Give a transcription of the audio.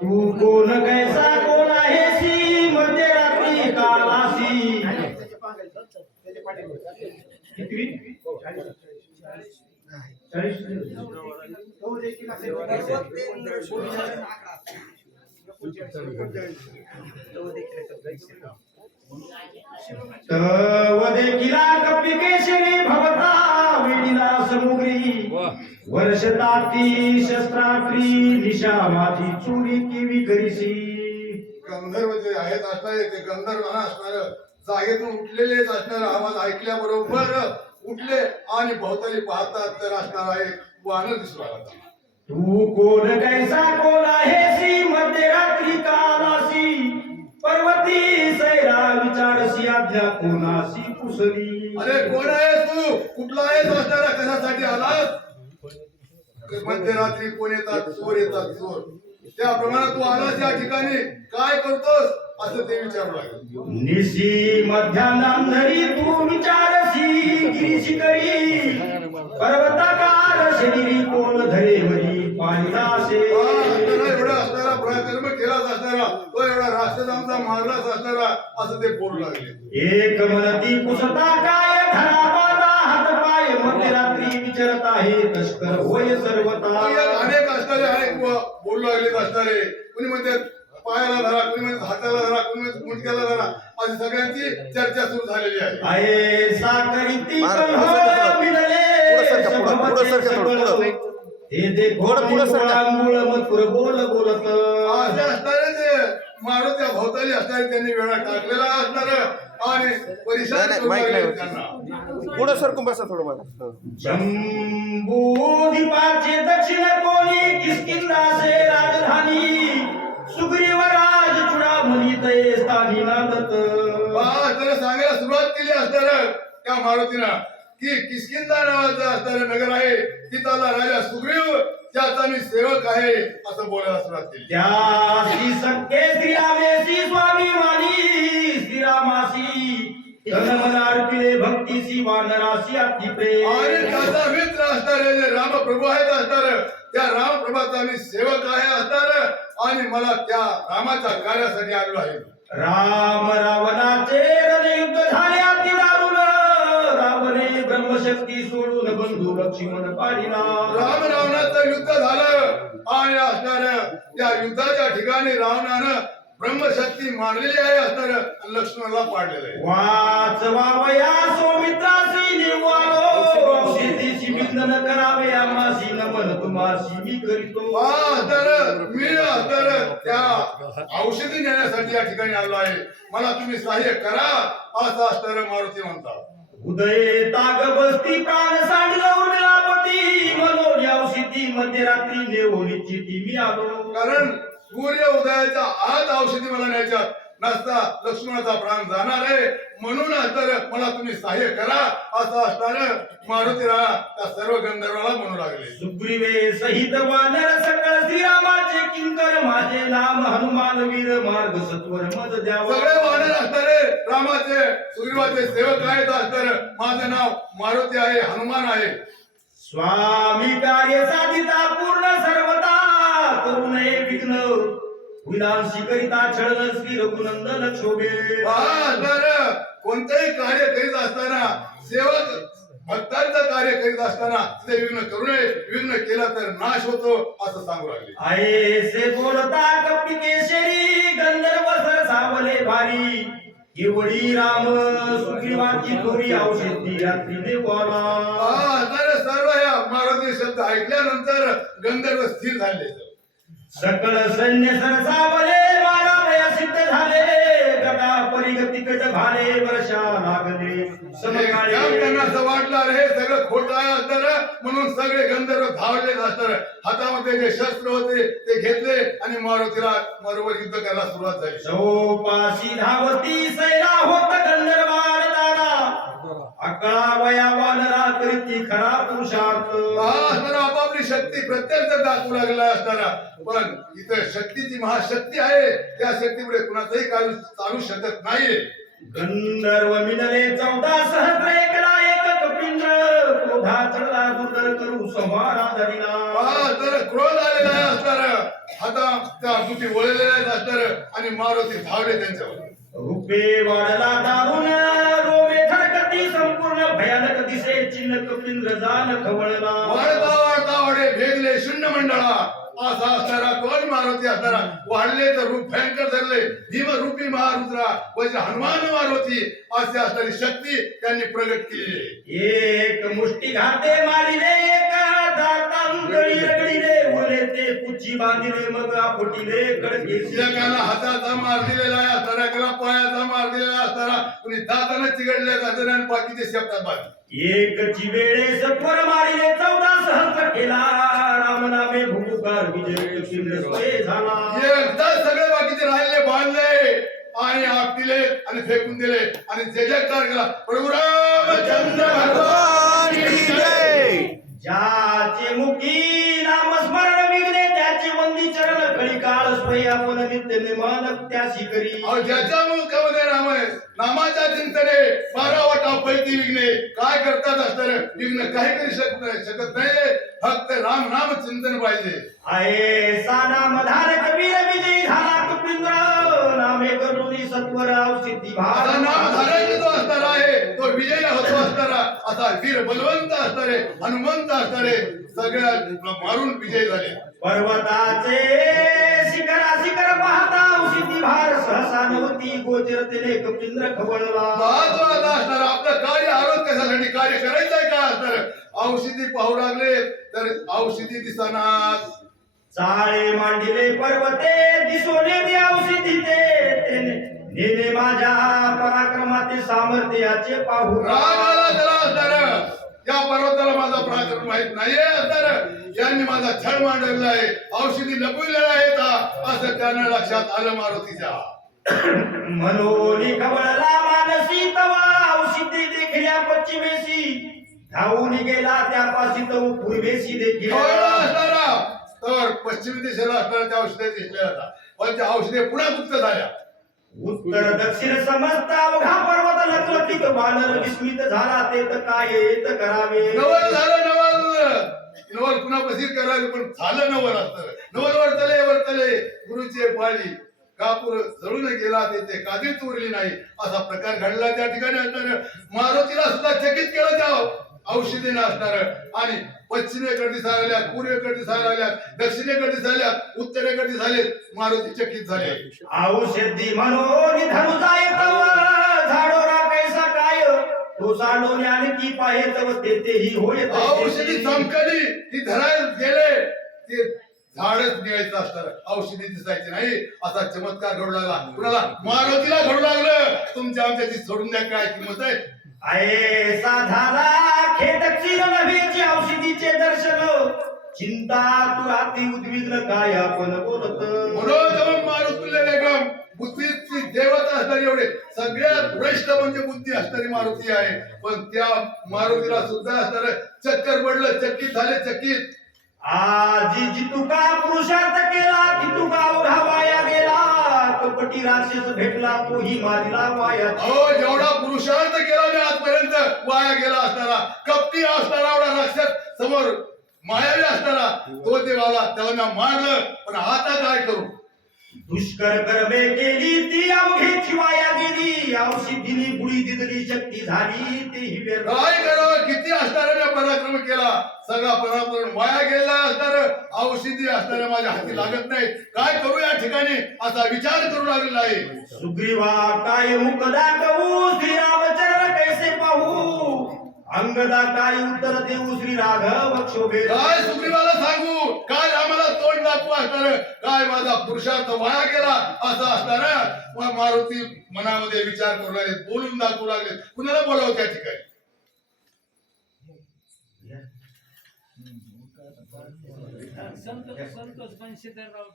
तू कोण कैसा कोण आहेसी मध्यरात्री कालासी चाळीस. तव देखिला कपिकेशरी भवता वर्षताती शस्त्रात्री दिशा माझी चोरी केवी करीसी गंधर्व जे आहेत असणारे ते गंधर्वाना असणार जागेतून उठलेलेच असणार आवाज ऐकल्याबरोबर उठले आणि भोवताली पाहतात तर असणार आहे वानर दिसू लागला. तू कोण कैसा कोण आहेसी मध्यरात्री कालासी पर्वती सैरा विचारसी आज्ञा कोणासी कुसली अरे कोण आहेस तू? कुठला आहेस असणारा? कशासाठी आलास? मध्यरात्री कोण येतात? चोर येतात चोर. त्याप्रमाणे तू आलास या ठिकाणी. काय करतोस? असं ते विचारू लागले. निशी मध्यानांधरी तू विचारसी गिरीशी करी पर्वताकार राष्ट्रधामचा मारलाच असणारा असं ते बोलू लागले. एक मनती पुसता काय धरा बाधा हात पाय मध्यरात्री विचारत आहे तस्कर होय सर्वता अनेक असणारे अनेक व- बोलू लागलेत असणारे. कुणी म्हणते पायाला धरा कुणी म्हणते हाताला धरा कुणी म्हणते मुंडक्याला धरा. अशी सगळ्यांची चर्चा सुरू झालेली आहे. महाराज, पुढं सरका थोडं. मिळाले. पुढं पुढं- पुढं पुढं. हे देखो पुढं मथुर बोल बोलत. असे असणारे ते मारुत्या भोवताली असणारे त्यांनी वेळा टाकलेला असणार आणि परिसर पुढं सरकून बसा थोडं मला दक्षिण कोणी किसकिंदासे राजधानी. सुग्रीव राज चुडामणी तये स्थानी नांदत. त्याला सांगायला सुरुवात केली असणार त्या मारुतीनं की किस्किंदा नावाचं असणारं नगर आहे तिथला राजा सुग्रीव त्याचा मी सेवक आहे असं बोलायला सुरुवात केली. त्यासी सख्ये श्रीरामेसी स्वामी मानी श्रीरामासी तन मन अर्पिले भक्तीसी वानरासी अति आणि प्रेम त्याचा मित्र असणारे जे रामप्रभू आहेत असणार त्या रामप्रभाचा मी सेवक आहे असणार आणि मला त्या रामाच्या कार्यासाठी आलो आहे. राम रावणाचे रणयुद्ध झाले अति दारुण ब्रह्मशक्ती सोडून बंधू लक्ष्मण पाहिला राम रावणाचं युद्ध झालं. आणि असणार. त्या युद्धाच्या ठिकाणी रावणानं ब्रह्मशक्ती मारलेली आहे असणार. लक्ष्मणाला पाडलेलं आहे. वाचवावया सौमित्रासी निवालो औषधीची विंदन करावे आम्हासी नमन तुम्हासी मी करीतो. तर मी तर त्या औषधी नेण्यासाठी या ठिकाणी आलो आहे. मला तुम्ही सहाय्य करा. असं असणार मारुती म्हणतात. उदय ताग बसती प्राण सांडलं उर्मिलापती मनोज औषधी मध्यरात्री नेवोनीची ती मी आलो. कारण सूर्य उदयाच्या आत औषधी मला न्यायच्या नसता लक्ष्मणाचा प्राण जाणार आहे. म्हणून तर मला तुम्ही सहाय्य करा. असं असणार मारुतीला त्या सर्व गंधर्वाला म्हणू लागले. सुग्रीवे सहित वानर सकळ श्रीरामाचे किंकर माझे नाम हनुमान वीर मार्ग सत्वर मद द्यावा. सगळे वानर असणारे रामाचे सुग्रीवाचे सेवक आहेत असणार माझं नाव मारुती आहे हनुमान आहे. स्वामी कार्य साधिता पूर्ण सर्वता करू नये विघ्न. विनाशी करिता छळन श्री रघुनंदन क्षोभे कोणतेही कार्य करीत असताना सेवक भक्तांचं कार्य करीत असताना ते विघ्न करू नये. विघ्न केला तर नाश होतो असं सांगू लागले. ऐसे बोलता कपी केशरी गंधर्व सर सावले भारी. केवळी राम सुग्रीवाची थोरी औषधी रात्री देवाला तर सर्व या मारुती शब्द ऐकल्यानंतर गंधर्व स्थिर झाले. सकळ सैन्य सरसावले मारावया सिद्ध झाले गटा परिगती कट भाले वर्षा लागले समकाळे त्यांना असं वाटलं अरे हे सगळं खोटं आहे असणार म्हणून सगळे गंधर्व धावले असणार हातामध्ये जे शस्त्र होते ते घेतले आणि मारुतीला बरोबर युद्ध करायला सुरुवात झाली. चौपाशी धावती सैरा होत गंधर्वाड तारा अकळा वया वानरा करीती खरा पुरुषार्थ असणारा आपापली शक्ती प्रत्यक्ष दाखवू लागला असणारा पण इथं शक्तीची महाशक्ती आहे त्या शक्तीमुळे कुणाचंही कार्य चालू शकत नाहीये. गंधर्व मिळले चौदा सहस्र एकला एक कपिंद्र. क्रोधा चढला दुर्धर करू संहारा धरिला तर क्रोध आलेला आहे असणार कापुटी वळलेले असणार आणि मारुती धावले त्यांच्यावर. रूपे वाढला दारुण जान खवळला वाढता वाढता वाढे भेगले शून्य मंडळा असा असणारा कोण मारुती असणारा? वाढले तर रूप भयंकर धरले. भीम रूपी महारुद्रा. वज्र हनुमान मारुती. अशी असणारी शक्ती त्यांनी प्रगट केली. एक मुष्टी घाते मारिले एका दातांतळी रगडिले उरले ते पुच्छी बांधिले मग आपुटीले कडके हाताचा मार दिलेला आहे एकाला पायाचा मार दिलेला असणारा कुणी दातानं चिघडले असणारे आणि बाकीचे शब्दात बाकी एकची वेळे सत्वर मारिले चौदा सहस्र केला. राम नामे भूकार विजय झाला. एकदा सगळे बाकीचे राहिले बांधले. आणि आपटिले आणि फेकून दिले. आणि जे जयकार केला प्रभू रामचंद्र भगवान ज्याचे मुखी चरण खळी काळ स्वय आपण नित्य निर्माण त्याशी करी. अहो, ज्याच्या मुखामध्ये नाम आहे? नामाच्या चिंतने बारा वाटा पैकी विघ्ने. काय करतात असणार? विघ्न काही करू शकत नाही शकत नाही. फक्त राम नाम चिंतन पाहिजे. आहे साना मधार कबीर विजयी झाला कपिंद्र. नामे करुणी सत्वर सिद्धी आता नाम धारायचे जो असणार आहे तो विजयी होतो असणारा. असा वीर बलवंत असणारे हनुमंत असणारे सगळ्या मारून विजयी झाले. पर्वताचे शिखरा शिखर पाहता सिद्धी भार सहसा नव्हती गोचर तिने कपिंद्र खवळला महत्त्व आता असणार आपलं कार्य आरोग्यासाठी कार्य करायचंय का? असणार औषधी पाहू लागले तर औषधी दिसणार. चाळे मांडिले पर्वते दिसोने ते औषधी ते. तेने नेले माझ्या पराक्रमाचे सामर्थ्याचे पाहू. राग आला त्याला असणार या पर्वताला माझा पराक्रम माहीत नाहीये असणार यांनी माझा छळ मांडलेला आहे. औषधी लपविलेला आहे का असं त्यानं लक्षात आलं मारुतीच्या. मनोनी खवळला मानसी तवा औषधी देखिल्या पश्चिमेशी. धावून गेला त्यापाशी तो पूर्वेशी देखील. असणारा. तर पश्चिम दिशेला असणारा त्या औषधी दिसल्या होता पण त्या औषधी पुन्हा गुप्त झाल्या. उत्तर दक्षिण समस्त अवघा पर्वत लखलखित बानर विस्मित झाला ते तर काय येत करावे? नवल झालं नवल. नवल पुन्हा पसीर करावे? पण झालं नवल असतं नवल वर्तले वर्तले. गुरुचे पाळी कापूर जळून गेला तेथे कादीच उरली नाही. असा प्रकार घडला त्या ठिकाणी. असणार मारुतीला सुद्धा चकित केलं त्या औषधीने असणार आणि पश्चिमेकडे दिसायला पूर्वेकडे दिसायला लागल्या दक्षिणेकडे दिसायला उत्तरेकडे दिसायले मारुती चकित झाले. औषधी म्हणून धनु जाय तव झाडोरा कैसा काय? तो सांडून आणि ती पाहे तव तेथेही होय औषधी चमकली. ती धरायला गेले. ते झाडच निघायचं असणार. औषधी दिसायची नाही. असा चमत्कार घडू लागला. कुणाला? मारुतीला घडू लागलं. तुमच्या आमच्याची सोडून द्या काय किंमत आहे. ऐसा झाला खेटक्षीर नव्हेची औषधीचे दर्शन चिंता तू राती उद्विग्न काय आपण बोलत? मनोजम मारुतीले वेगम बुद्धीची देवता असणारी एवढे. सगळ्यात श्रेष्ठ म्हणजे बुद्धी असणारी मारुती आहे. पण त्या मारुतीला सुद्धा असणार चक्कर पडलं चकित झाले चकित. आजी जितुका पुरुषार्थ केला तितुका ओढा वाया गेला. कपटी राक्षस भेटला तोही मारिला वाया अहो जेवढा पुरुषार्थ केला मी आजपर्यंत वाया गेला असणारा कपटी असणारा एवढा राक्षस समोर मायावी असणारा तो देवाला त्याला मी मारलं पण आता काय करू? दुष्कर कर्मे केली ती अवघेची वाया गेली. औषधीने बुडी दिदली शक्ती झाली तेही व्यर्थ. काय करावं किती असणाऱ्या पराक्रम केला? सगळा पराक्रम वाया गेला असणार औषधी असणाऱ्या माझ्या हाती लागत नाही काय करू या ठिकाणी? असा विचार करू लागलेला आहे. सुग्रीवा काय मुख दाखवू? पाहू अंगदा काय उत्तर देऊ श्री राघव क्षोभे काय सुग्रीवाला सांगू? काय आम्हाला तोंड दाखवू असणार? काय माझा पुरुषार्थ वाया गेला असं असणार? मग मारुती मनामध्ये विचार करू लागले बोलून दाखवू लागले. कुणाला बोलावं त्या ठिकाणी? संत संतोष पण सिद्धराव